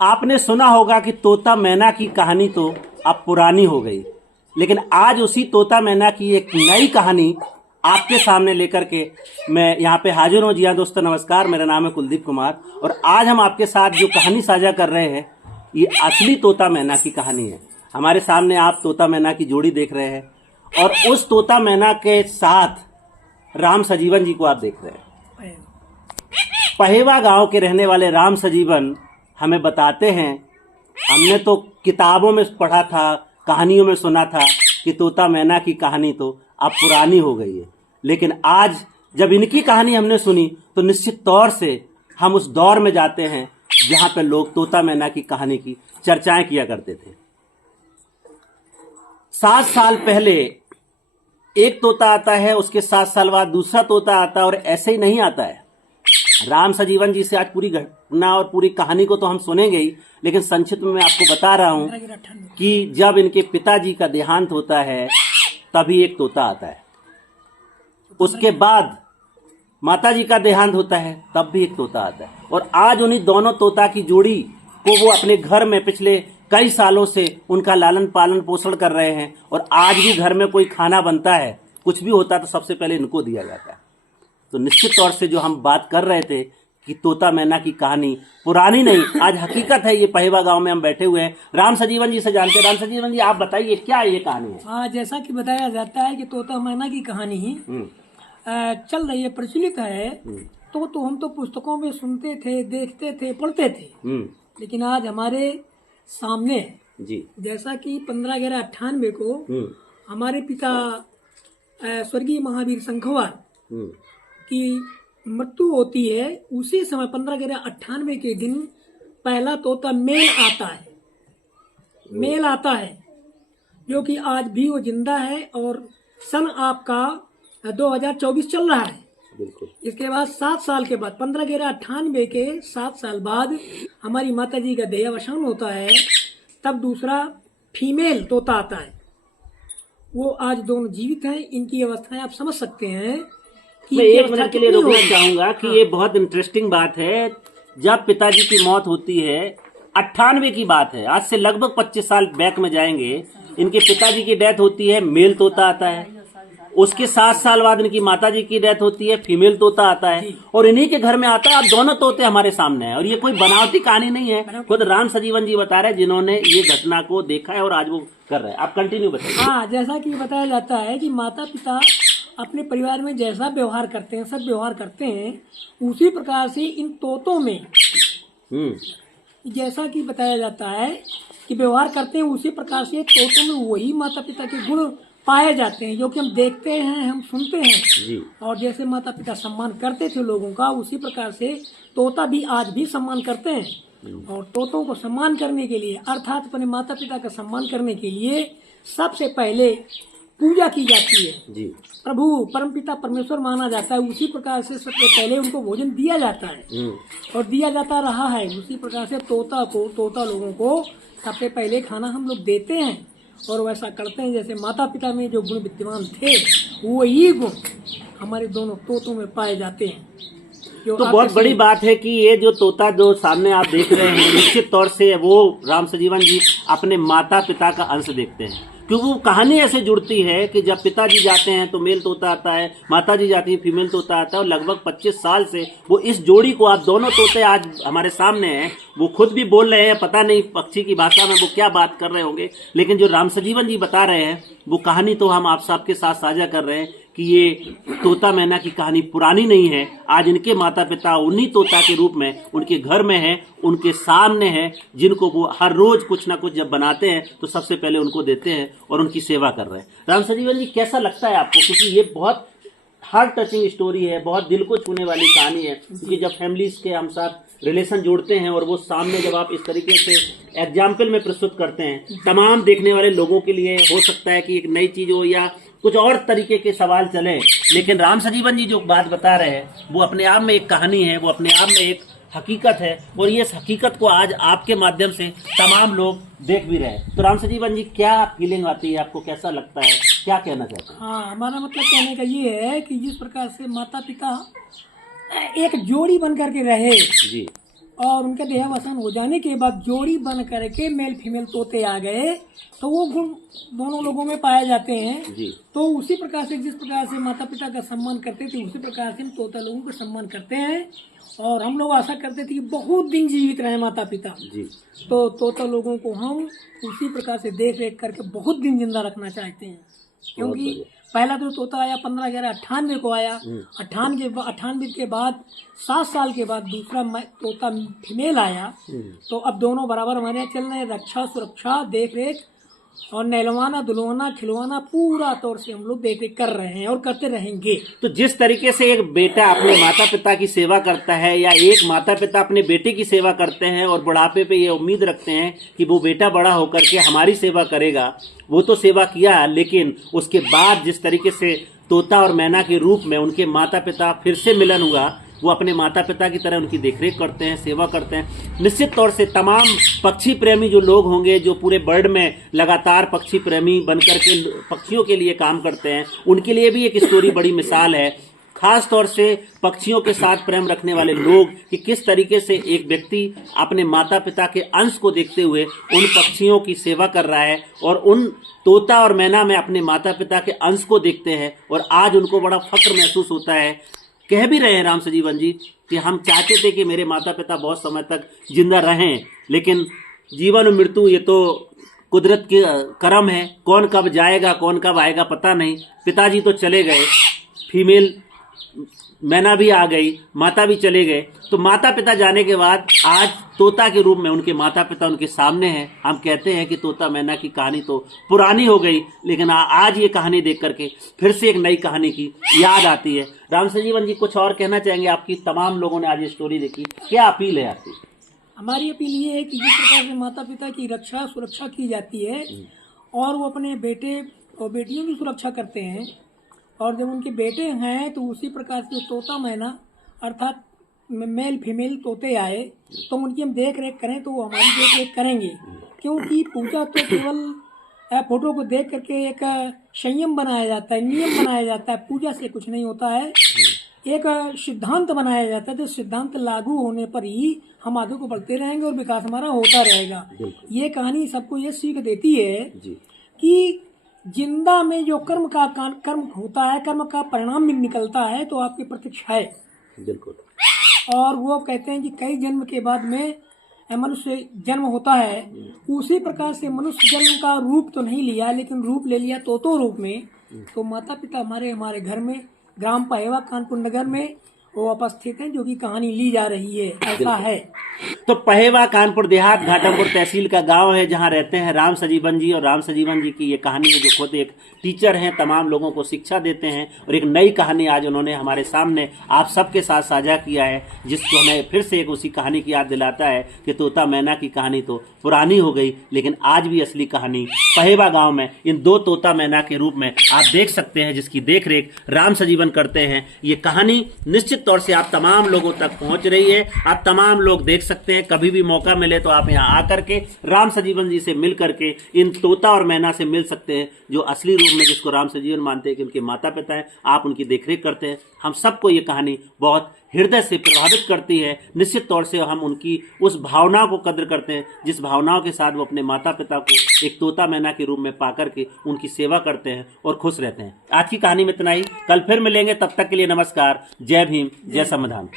आपने सुना होगा कि तोता मैना की कहानी तो अब पुरानी हो गई, लेकिन आज उसी तोता मैना की एक नई कहानी आपके सामने लेकर के मैं यहाँ पे हाजिर हूँ। जी हाँ दोस्तों, नमस्कार। मेरा नाम है कुलदीप कुमार और आज हम आपके साथ जो कहानी साझा कर रहे हैं ये असली तोता मैना की कहानी है। हमारे सामने आप तोता मैना की जोड़ी देख रहे हैं और उस तोता मैना के साथ राम सजीवन जी को आप देख रहे हैं। पहेवा गांव के रहने वाले राम सजीवन हमें बताते हैं, हमने तो किताबों में पढ़ा था, कहानियों में सुना था कि तोता मैना की कहानी तो अब पुरानी हो गई है, लेकिन आज जब इनकी कहानी हमने सुनी तो निश्चित तौर से हम उस दौर में जाते हैं जहां पर लोग तोता मैना की कहानी की चर्चाएं किया करते थे। 7 साल पहले एक तोता आता है, उसके 7 साल बाद दूसरा तोता आता है और ऐसे ही नहीं आता है। राम सजीवन जी से आज पूरी घटना और पूरी कहानी को तो हम सुनेंगे ही, लेकिन संक्षिप्त में मैं आपको बता रहा हूं कि जब इनके पिताजी का देहांत होता है तभी एक तोता आता है, उसके बाद माताजी का देहांत होता है तब भी एक तोता आता है, और आज उन्हीं दोनों तोता की जोड़ी को वो अपने घर में पिछले कई सालों से उनका लालन पालन पोषण कर रहे हैं। और आज भी घर में कोई खाना बनता है, कुछ भी होता है तो सबसे पहले इनको दिया जाता है। तो निश्चित तौर से जो हम बात कर रहे थे कि तोता मैना की कहानी पुरानी नहीं, आज हकीकत है। ये पहेवा गांव में हम बैठे हुए हैं, राम सजीवन जी से जानते हैं। राम सजीवन जी, आप बताइए क्या ये कहानी है? हाँ, जैसा कि बताया जाता है कि तोता मैना की कहानी ही चल रही है, प्रचलित है। तो हम तो पुस्तकों में सुनते थे, देखते थे, पढ़ते थे, लेकिन आज हमारे सामने जी, जैसा कि 15/11/98 को हमारे पिता स्वर्गीय महावीर शंखवार की मृत्यु होती है, उसी समय 15/11/98 के दिन पहला तोता मेल आता है, जो कि आज भी वो जिंदा है और सन आपका 2024 चल रहा है। बिल्कुल। इसके बाद 7 साल के बाद 15/11/98 के 7 साल बाद हमारी माता जी का देहावसान होता है, तब दूसरा फीमेल तोता आता है। वो आज दोनों जीवित हैं। इनकी अवस्थाएं आप समझ सकते हैं कि मैं 1 मिनट के लिए रोकना चाहूंगा कि ये बहुत इंटरेस्टिंग बात है। जब पिताजी की मौत होती है, 98 की बात है, आज से लगभग 25 साल बैक में जाएंगे, इनके पिताजी की डेथ होती है, मेल तोता आता है। उसके 7 साल बाद इनकी माताजी की डेथ होती है, फीमेल तोता आता है, और इन्हीं के घर में आता है। अब दोनों तोते हमारे सामने हैं और ये कोई बनावटी कहानी नहीं है, खुद राम सजीवन जी बता रहे हैं जिन्होंने ये घटना को देखा है और आज वो कर रहे हैं। आप कंटिन्यू बताइए। हाँ, जैसा कि बताया जाता है कि माता पिता अपने परिवार में जैसा व्यवहार करते हैं, सब व्यवहार करते हैं, उसी प्रकार से इन तोतों में जैसा कि बताया जाता है कि व्यवहार करते हैं, उसी प्रकार से तोतों में वही माता पिता के गुण पाए जाते हैं, जो कि हम देखते हैं, हम सुनते हैं जी। और जैसे माता पिता सम्मान करते थे लोगों का, उसी प्रकार से तोता भी आज भी सम्मान करते हैं। और तोतों को सम्मान करने के लिए, अर्थात अपने माता पिता का सम्मान करने के लिए सबसे पहले पूजा की जाती है जी। प्रभु परमपिता परमेश्वर माना जाता है, उसी प्रकार से सबसे पहले उनको भोजन दिया जाता है और दिया जाता रहा है। उसी प्रकार से तोता लोगों को सबसे पहले खाना हम लोग देते हैं और वैसा करते हैं जैसे माता पिता में जो गुण विद्यमान थे, वही गुण हमारे दोनों तोतों में पाए जाते हैं। तो बहुत बड़ी बात है कि ये जो तोता जो सामने आप देख रहे हैं, निश्चित तौर से वो राम सजीवन जी अपने माता पिता का अंश देखते हैं, क्योंकि वो कहानी ऐसे जुड़ती है कि जब पिताजी जाते हैं तो मेल तोता आता है, माताजी जाती है फीमेल तोता आता है, और लगभग 25 साल से वो इस जोड़ी को, आप दोनों तोते आज हमारे सामने हैं, वो खुद भी बोल रहे हैं, पता नहीं पक्षी की भाषा में वो क्या बात कर रहे होंगे, लेकिन जो राम सजीवन जी बता रहे हैं वो कहानी तो हम आप सबके साथ साझा कर रहे हैं कि ये तोता मैना की कहानी पुरानी नहीं है। आज इनके माता पिता उन्हीं तोता के रूप में उनके घर में है, उनके सामने है, जिनको वो हर रोज कुछ ना कुछ जब बनाते हैं तो सबसे पहले उनको देते हैं और उनकी सेवा कर रहे हैं। राम सजीवन जी, कैसा लगता है आपको? क्योंकि ये बहुत हार्ट टचिंग स्टोरी है, बहुत दिल को छूने वाली कहानी है, क्योंकि जब फैमिलीज के हम साथ रिलेशन जोड़ते हैं और वो सामने जब आप इस तरीके से एग्जाम्पल में प्रस्तुत करते हैं, तमाम देखने वाले लोगों के लिए हो सकता है कि एक नई चीज हो या कुछ और तरीके के सवाल चले, लेकिन राम सजीवन जी जो बात बता रहे हैं वो अपने आप में एक कहानी है, वो अपने आप में एक हकीकत है, और ये हकीकत को आज आपके माध्यम से तमाम लोग देख भी रहे हैं। तो राम सजीवन जी, क्या फीलिंग आती है आपको, कैसा लगता है, क्या कहना चाहते हैं? हाँ, हमारा मतलब कहने का ये है कि जिस प्रकार से माता पिता एक जोड़ी बन करके रहे जी, और उनका देहावसान हो जाने के बाद जोड़ी बन करके मेल फीमेल तोते आ गए, तो वो गुण दोनों लोगों में पाए जाते हैं जी। तो उसी प्रकार से जिस प्रकार से माता पिता का सम्मान करते थे उसी प्रकार से हम तोता लोगों का सम्मान करते हैं। और हम लोग आशा करते थे कि बहुत दिन जीवित रहे माता पिता, जी। तो तोता लोगों को हम उसी प्रकार से देख रेख करके बहुत दिन जिंदा रखना चाहते हैं। क्योंकि पहला तो तोता आया 15/11/98 को आया, 98 के बाद 7 साल के बाद दूसरा तोता फीमेल आया। तो अब दोनों बराबर हमारे यहाँ चल रहे हैं। रक्षा सुरक्षा देख रेख और नहलवाना दुलवाना खिलवाना पूरा तौर से हम लोग देख रेख कर रहे हैं और करते रहेंगे। तो जिस तरीके से एक बेटा अपने माता पिता की सेवा करता है या एक माता पिता अपने बेटे की सेवा करते हैं और बुढ़ापे पे ये उम्मीद रखते हैं कि वो बेटा बड़ा होकर के हमारी सेवा करेगा, वो तो सेवा किया, लेकिन उसके बाद जिस तरीके से तोता और मैना के रूप में उनके माता पिता फिर से मिलन हुआ, वो अपने माता पिता की तरह उनकी देखरेख करते हैं, सेवा करते हैं। निश्चित तौर से तमाम पक्षी प्रेमी जो लोग होंगे, जो पूरे बर्ड में लगातार पक्षी प्रेमी बनकर के पक्षियों के लिए काम करते हैं, उनके लिए भी एक स्टोरी बड़ी मिसाल है। खास तौर से पक्षियों के साथ प्रेम रखने वाले लोग कि किस तरीके से एक व्यक्ति अपने माता पिता के अंश को देखते हुए उन पक्षियों की सेवा कर रहा है और उन तोता और मैना में अपने माता पिता के अंश को देखते हैं और आज उनको बड़ा फक्र महसूस होता है। कह भी रहे हैं राम सजीवन जी कि हम चाहते थे कि मेरे माता पिता बहुत समय तक जिंदा रहें, लेकिन जीवन और मृत्यु ये तो कुदरत के करम है, कौन कब जाएगा कौन कब आएगा पता नहीं। पिताजी तो चले गए, फीमेल मैना भी आ गई, माता भी चले गए, तो माता पिता जाने के बाद आज तोता के रूप में उनके माता पिता उनके सामने हैं। हम कहते हैं कि तोता मैना की कहानी तो पुरानी हो गई, लेकिन आज ये कहानी देख करके फिर से एक नई कहानी की याद आती है। राम सजीवन जी, कुछ और कहना चाहेंगे? आपकी तमाम लोगों ने आज ये स्टोरी देखी, क्या अपील है आपकी? हमारी अपील ये है कि जिस प्रकार से माता पिता की रक्षा सुरक्षा की जाती है और वो अपने बेटे और बेटियों की सुरक्षा करते हैं, और जब उनके बेटे हैं तो उसी प्रकार से तोता मैना अर्थात मेल फीमेल तोते आए तो उनकी हम देख रेख करें तो वो हमारी देख रेख करेंगे। क्योंकि पूजा तो केवल फोटो को देख करके एक संयम बनाया जाता है, नियम बनाया जाता है, पूजा से कुछ नहीं होता है। एक सिद्धांत बनाया जाता है, तो सिद्धांत लागू होने पर ही हम आगे को बढ़ते रहेंगे और विकास हमारा होता रहेगा। ये कहानी सबको ये सीख देती है कि जिंदा में जो कर्म होता है, कर्म का परिणाम भी निकलता है तो आपकी प्रत्यक्ष है। बिल्कुल। और वो कहते हैं कि कई जन्म के बाद में मनुष्य जन्म होता है, उसी प्रकार से मनुष्य जन्म का रूप तो नहीं लिया लेकिन रूप ले लिया तोतो रूप में। तो माता पिता हमारे घर में ग्राम पहेवा कानपुर नगर में वो उपस्थित हैं, जो कि कहानी ली जा रही है, ऐसा है। तो पहेवा कानपुर देहात घाटमपुर तहसील का गांव है जहां रहते हैं राम सजीवन जी। और राम सजीवन जी की ये कहानी है, जो खुद एक टीचर हैं, तमाम लोगों को शिक्षा देते हैं, और एक नई कहानी आज उन्होंने हमारे सामने आप सबके साथ साझा किया है, जिसको हमें फिर से एक उसी कहानी की याद दिलाता है कि तोता मैना की कहानी तो पुरानी हो गई, लेकिन आज भी असली कहानी पहेवा गाँव में इन दो तोता मैना के रूप में आप देख सकते हैं, जिसकी देख रेख राम सजीवन करते हैं। ये कहानी निश्चित तौर से आप तमाम लोगों तक पहुंच रही है, आप तमाम लोग देख सकते हैं। कभी भी मौका मिले तो आप यहाँ आकर के राम सजीवन जी से मिल करके इन तोता और मैना से मिल सकते हैं, जो असली रूप में जिसको राम सजीवन मानते हैं कि उनके माता पिता हैं, आप उनकी देखरेख करते हैं। हम सबको ये कहानी बहुत हृदय से प्रभावित करती है। निश्चित तौर से हम उनकी उस भावना को कद्र करते हैं जिस भावनाओं के साथ वो अपने माता पिता को एक तोता मैना के रूप में पाकर के उनकी सेवा करते हैं और खुश रहते हैं। आज की कहानी में इतना ही, कल फिर मिलेंगे, तब तक के लिए नमस्कार। जय भीम, जय संविधान।